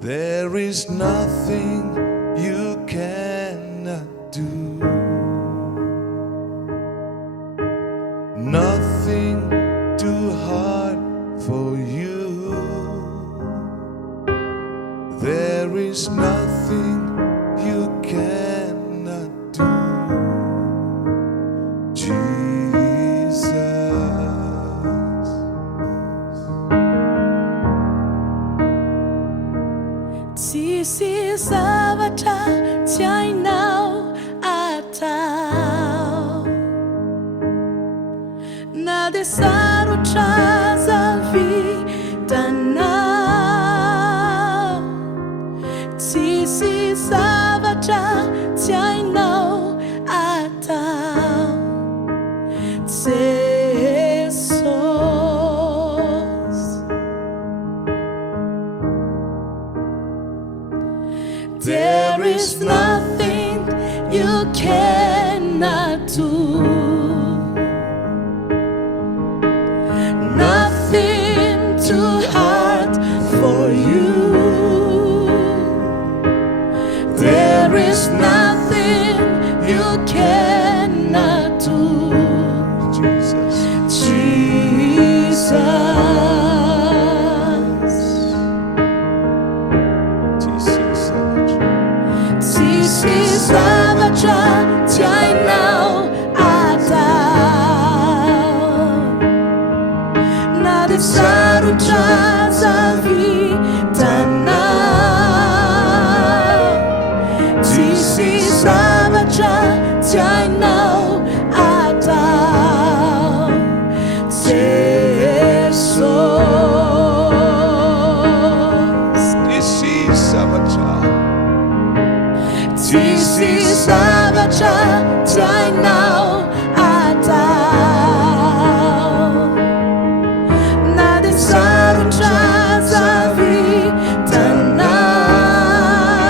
There is nothing you cannot do, nothing too hard for you. There is nothing you cannot do, Jesus. Sisi savata tiai now atao na desaru chaza vida now. Sisi savata tiai now atao There is nothing you cannot do, nothing too hard for you. There is nothing you cannot do, Jesus. Savaja tiai now atao na desaru chaza vida now. Sisi savaja tiai now atao Sisi savaja. Sisi savaja tiai now atao na desaru chaza vida now.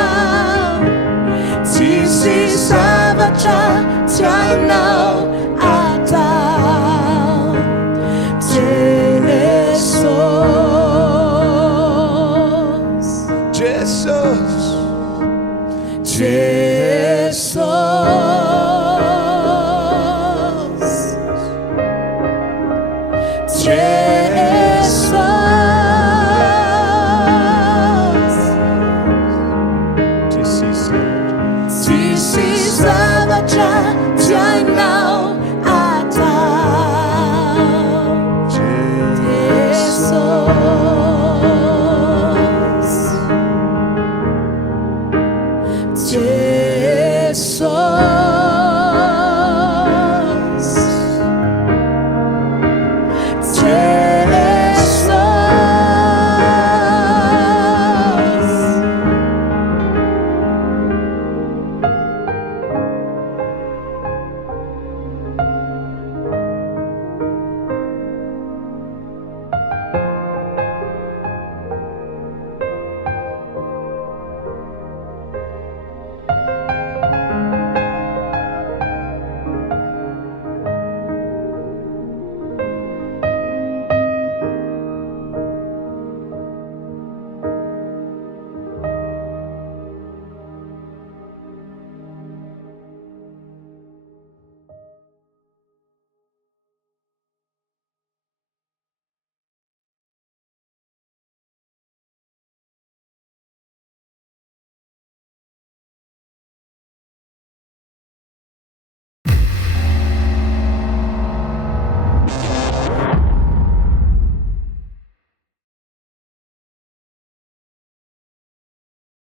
Sisi savaja tiai now